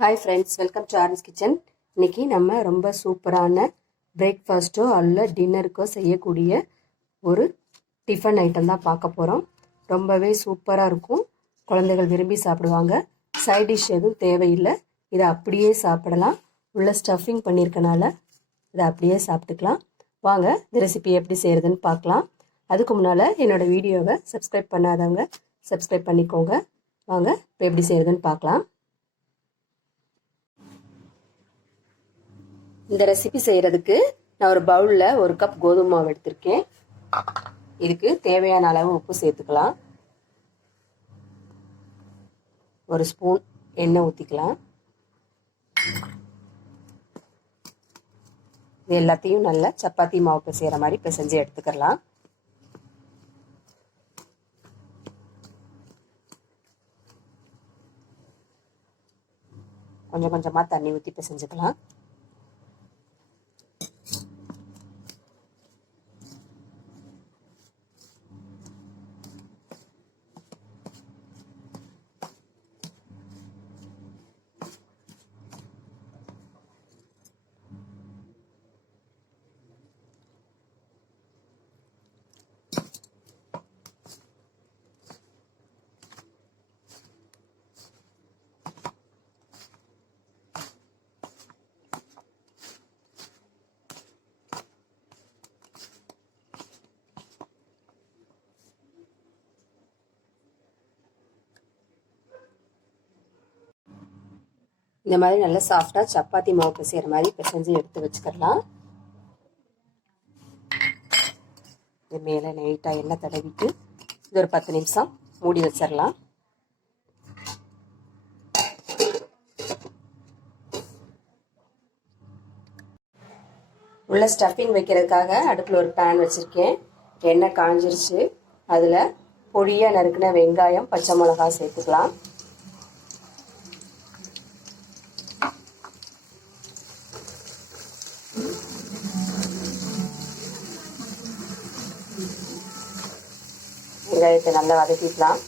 Hi friends welcome to Aaron's kitchen இன்றைக்கி நம்ம ரொம்ப சூப்பரான பிரேக்ஃபாஸ்ட்டோ அல்ல டின்னருக்கோ செய்யக்கூடிய ஒரு டிஃபன் ஐட்டம் தான் பார்க்க போகிறோம் ரொம்பவே சூப்பராக இருக்கும். குழந்தைகள் விரும்பி சாப்பிடுவாங்க. சைட் டிஷ் எதுவும் தேவையில்லை. இதை அப்படியே சாப்பிடலாம். உள்ள ஸ்டஃபிங் பண்ணியிருக்கனால இதை அப்படியே சாப்பிட்டுக்கலாம். வாங்க இந்த ரெசிபி எப்படி செய்கிறதுன்னு பார்க்கலாம். அதுக்கு முன்னால் என்னோடய வீடியோவை சப்ஸ்கிரைப் பண்ணாதவங்க சப்ஸ்கிரைப் பண்ணிக்கோங்க. வாங்க இப்போ எப்படி செய்கிறதுன்னு பார்க்கலாம். இந்த ரெசிபி செய்கிறதுக்கு நான் ஒரு பவுலில் ஒரு கப் கோதுமை மாவு எடுத்திருக்கேன். இதுக்கு தேவையான அளவு உப்பு சேர்த்துக்கலாம். ஒரு ஸ்பூன் எண்ணெய் ஊற்றிக்கலாம் இது எல்லாத்தையும் நல்லா சப்பாத்தி மாவு பிசைகிற மாதிரி பிசைஞ்சு எடுத்துக்கலாம். கொஞ்சம் கொஞ்சமாக தண்ணி ஊற்றி பிசைஞ்சுக்கலாம். இந்த மாதிரி நல்லா சாஃப்டாக சப்பாத்தி மாவு பிசைகிற மாதிரி பிசைஞ்சு எடுத்து வச்சுக்கலாம் இது மேலே லைட்டாக எண்ணெய் தடவிட்டு இது ஒரு பத்து நிமிஷம் மூடி வச்சிடலாம் உள்ள ஸ்டஃபிங் வைக்கிறதுக்காக அடுப்பில் ஒரு பேன் வச்சுருக்கேன். எண்ணெய் காஞ்சிருச்சு. அதில் பொடியாக நறுக்கின வெங்காயம் பச்சை மிளகா சேர்த்துக்கலாம். வெங்காயத்தை நல்லா வதக்கிக்கலாம்.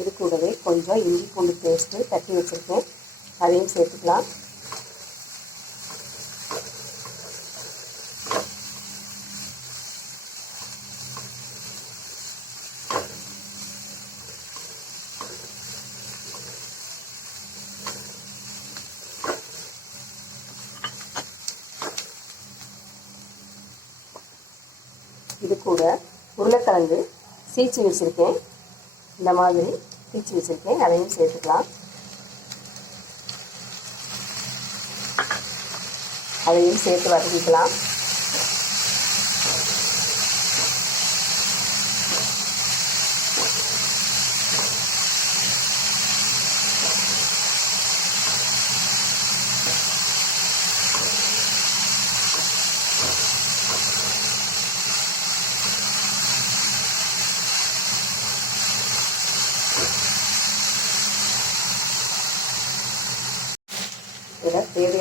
இது கூடவே கொஞ்சம் இஞ்சி பூண்டு பேஸ்ட்டு தட்டி வச்சுருக்கேன். அதையும் சேர்த்துக்கலாம். இது கூட உருளைக்கிழங்கு சீச்சு வச்சுருக்கேன். இந்த மாதிரி சீச்சு வச்சுருக்கேன். அதையும் சேர்த்துக்கலாம். அதையும் சேர்த்து வதக்கிக்கலாம்.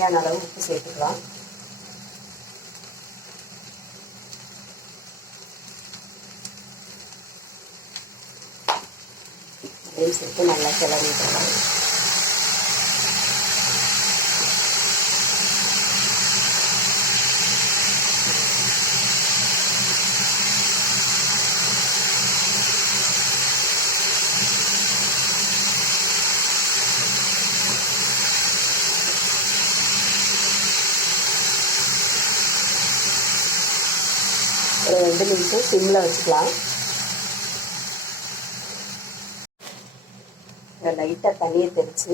தேவையான அளவு உப்பு சேர்த்துக்கலாம். அதையும் சேர்த்து நல்லா கிளம்பிக்கலாம் ஒரு ரெண்டு நிமிஷம் சிம்மில் வச்சுக்கலாம். லைட்டாக தண்ணியை தெரித்து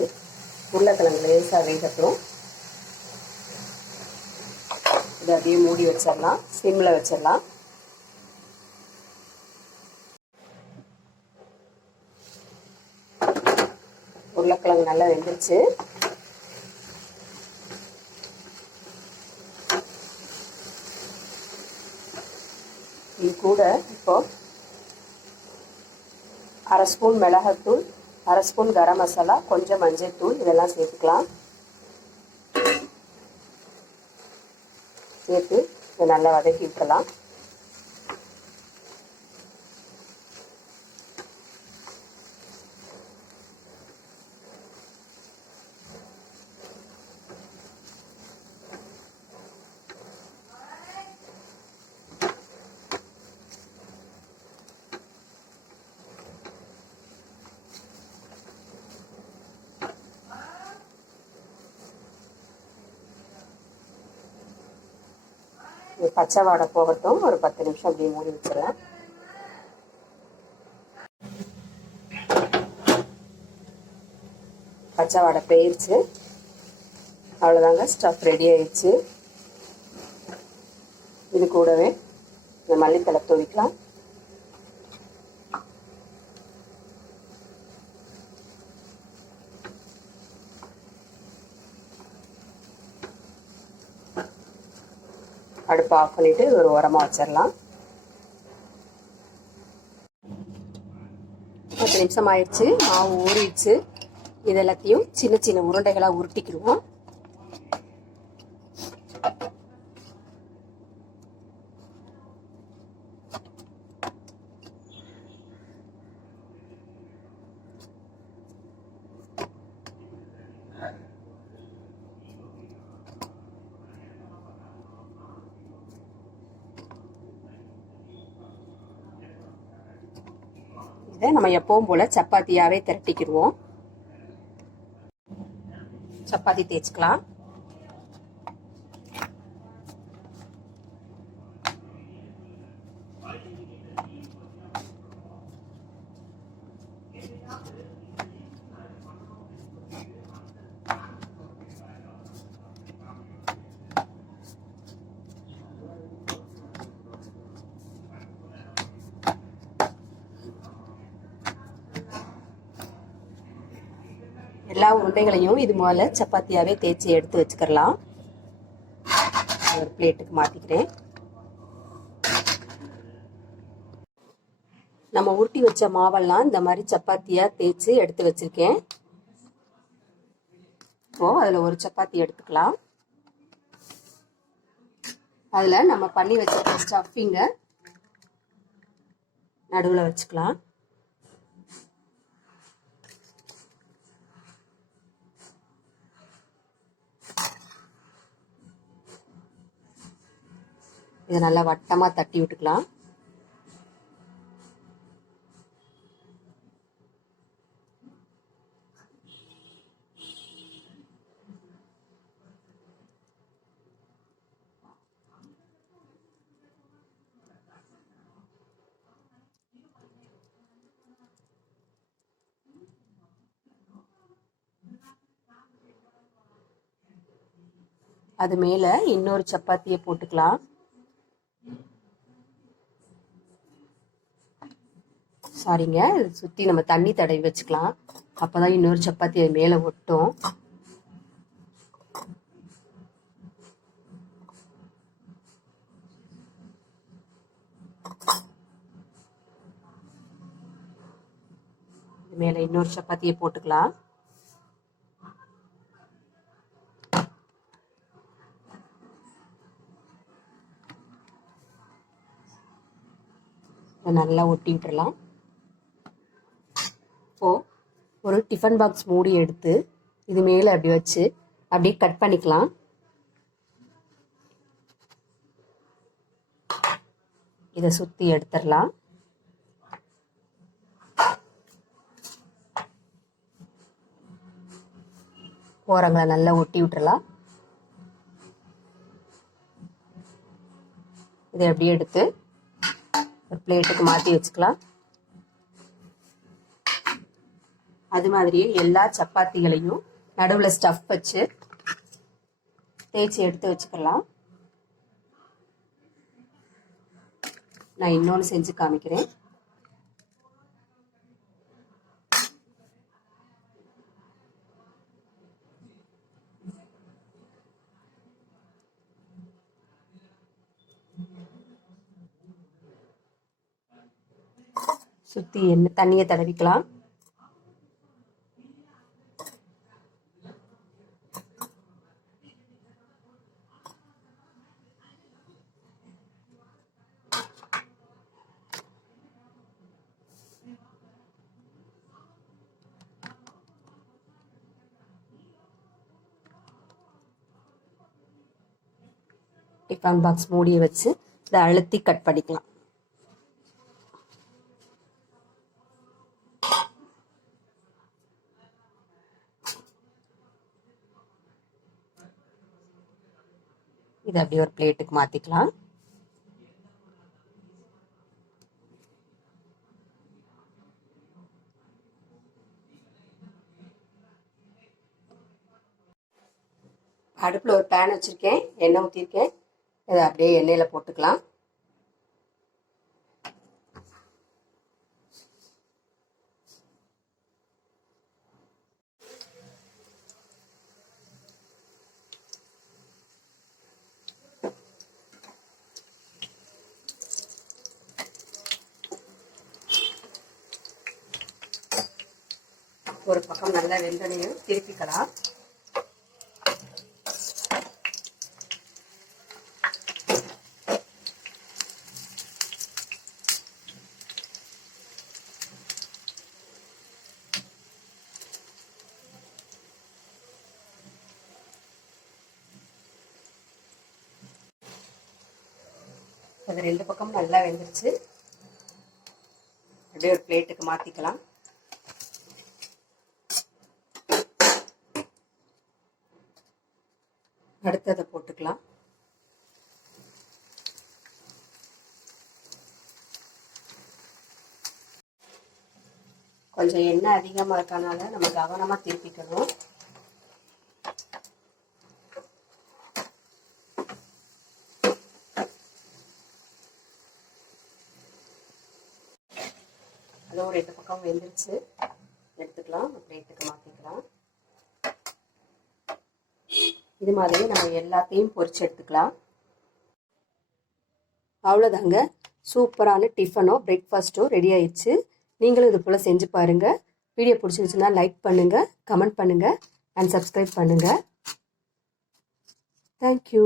உருளைக்கிழங்கு லேசாக வேகட்டும். இதை அப்படியே மூடி வச்சிடலாம். சிம்மில் வச்சிடலாம். உருளைக்கிழங்கு நல்லா வெந்துருச்சு. கூட இப்போ அரை ஸ்பூன் மிளகாத்தூள் அரை ஸ்பூன் கரம் மசாலா கொஞ்சம் மஞ்சத்தூள் இதெல்லாம் சேர்த்துக்கலாம். சேர்த்து இதை நல்லா வதக்கி விட்டுலாம் இது பச்சை வாடை போகட்டும். ஒரு பத்து நிமிஷம் அப்படியே மூடி வச்சிடலாம் பச்சை வாடை பெயிருச்சு. அவ்வளோதாங்க ஸ்டஃப் ரெடி ஆயிடுச்சு இது கூடவே இந்த மல்லித்தலை துவைக்கலாம். அடுப்பு ஆஃப் பண்ணிட்டு ஒரு உரமாக வச்சிடலாம் பத்து நிமிஷம் ஆயிடுச்சு மாவு ஊறிடுச்சு. இது எல்லாத்தையும் சின்ன சின்ன உருண்டைகளாக உருட்டிக்கிடுவோம். இதை நம்ம எப்பவும் போல சப்பாத்தியாவே திரட்டிக்கிடுவோம். சப்பாத்தி தேய்ச்சிக்கலாம். எல்லா உருண்டைகளையும் இது முதல்ல சப்பாத்தியாவே தேய்ச்சி எடுத்து வச்சுக்கலாம் ஒரு பிளேட்டுக்கு மாத்திக்கிறேன். நம்ம உருட்டி வச்ச மாவெல்லாம் இந்த மாதிரி சப்பாத்தியா தேய்ச்சி எடுத்து வச்சிருக்கேன். இப்போ அதுல ஒரு சப்பாத்தி எடுத்துக்கலாம். அதுல நம்ம பண்ணி வச்சிருக்க ஸ்டஃபிங்க நடுவில் வச்சுக்கலாம். இதை நல்லா வட்டமாக தட்டி விட்டுக்கலாம். அது மேலே இன்னொரு சப்பாத்தியை போட்டுக்கலாம். சாரிங்க. சுற்றி நம்ம தண்ணி தடவி வச்சுக்கலாம். அப்போதான் இன்னொரு சப்பாத்தி அது மேலே ஒட்டும். மேலே இன்னொரு சப்பாத்தியை போட்டுக்கலாம். நல்லா ஒட்டி விட்டுறலாம் இப்போது ஒரு டிஃபன் பாக்ஸ் மூடி எடுத்து இது மேலே அப்படி வச்சு அப்படியே கட் பண்ணிக்கலாம். இதை சுற்றி எடுத்துடலாம். ஓரங்களை நல்லா ஒட்டி விட்டுறலாம். இதை அப்படியே எடுத்து ஒரு பிளேட்டுக்கு மாற்றி வச்சுக்கலாம். அது மாதிரியே எல்லா சப்பாத்திகளையும் நடுவில் ஸ்டஃப் வச்சு தேய்ச்சி எடுத்து வச்சுக்கலாம். நான் இன்னொன்று செஞ்சு காமிக்கிறேன். சுற்றி எண்ணெய் தண்ணியை தடவிக்கலாம். டிஃபன் பாக்ஸ் மூடியை வச்சு இதை அழுத்தி கட் பண்ணிக்கலாம். இதை அப்படியே ஒரு பிளேட்டுக்கு மாற்றிக்கலாம் அடுப்பில் ஒரு பேன் வச்சுருக்கேன் எண்ணெய் ஊற்றிருக்கேன் இதை அப்படியே எண்ணெயில் போட்டுக்கலாம். ஒரு பக்கம் நல்லா வெந்தனையும் திருப்பிக்கலாம். அது ரெண்டு பக்கம் நல்லா வெந்துருச்சு. அப்படியே ஒரு பிளேட்டுக்கு மாற்றிக்கலாம் அடுத்து அதை போட்டுக்கலாம். கொஞ்சம் எண்ணெய் அதிகமாக இருக்கனால நம்ம கவனமாக திருப்பிக்கணும் அது ஒரு ரெண்டு பக்கம் வெந்துருச்சு. எடுத்துக்கலாம். பிளேட்டுக்கு மாற்றிக்கலாம் இது மாதிரி நம்ம எல்லாத்தையும் பொறிச்சு எடுத்துக்கலாம். அவ்வளோதாங்க. சூப்பரான டிஃபனோ பிரேக்ஃபாஸ்ட்டோ ரெடி ஆயிடுச்சு. நீங்களும் இது போல் செஞ்சு பாருங்கள் வீடியோ பிடிச்சிருச்சுன்னா லைக் பண்ணுங்கள் கமெண்ட் பண்ணுங்கள் அண்ட் சப்ஸ்கிரைப் பண்ணுங்கள் தேங்க்யூ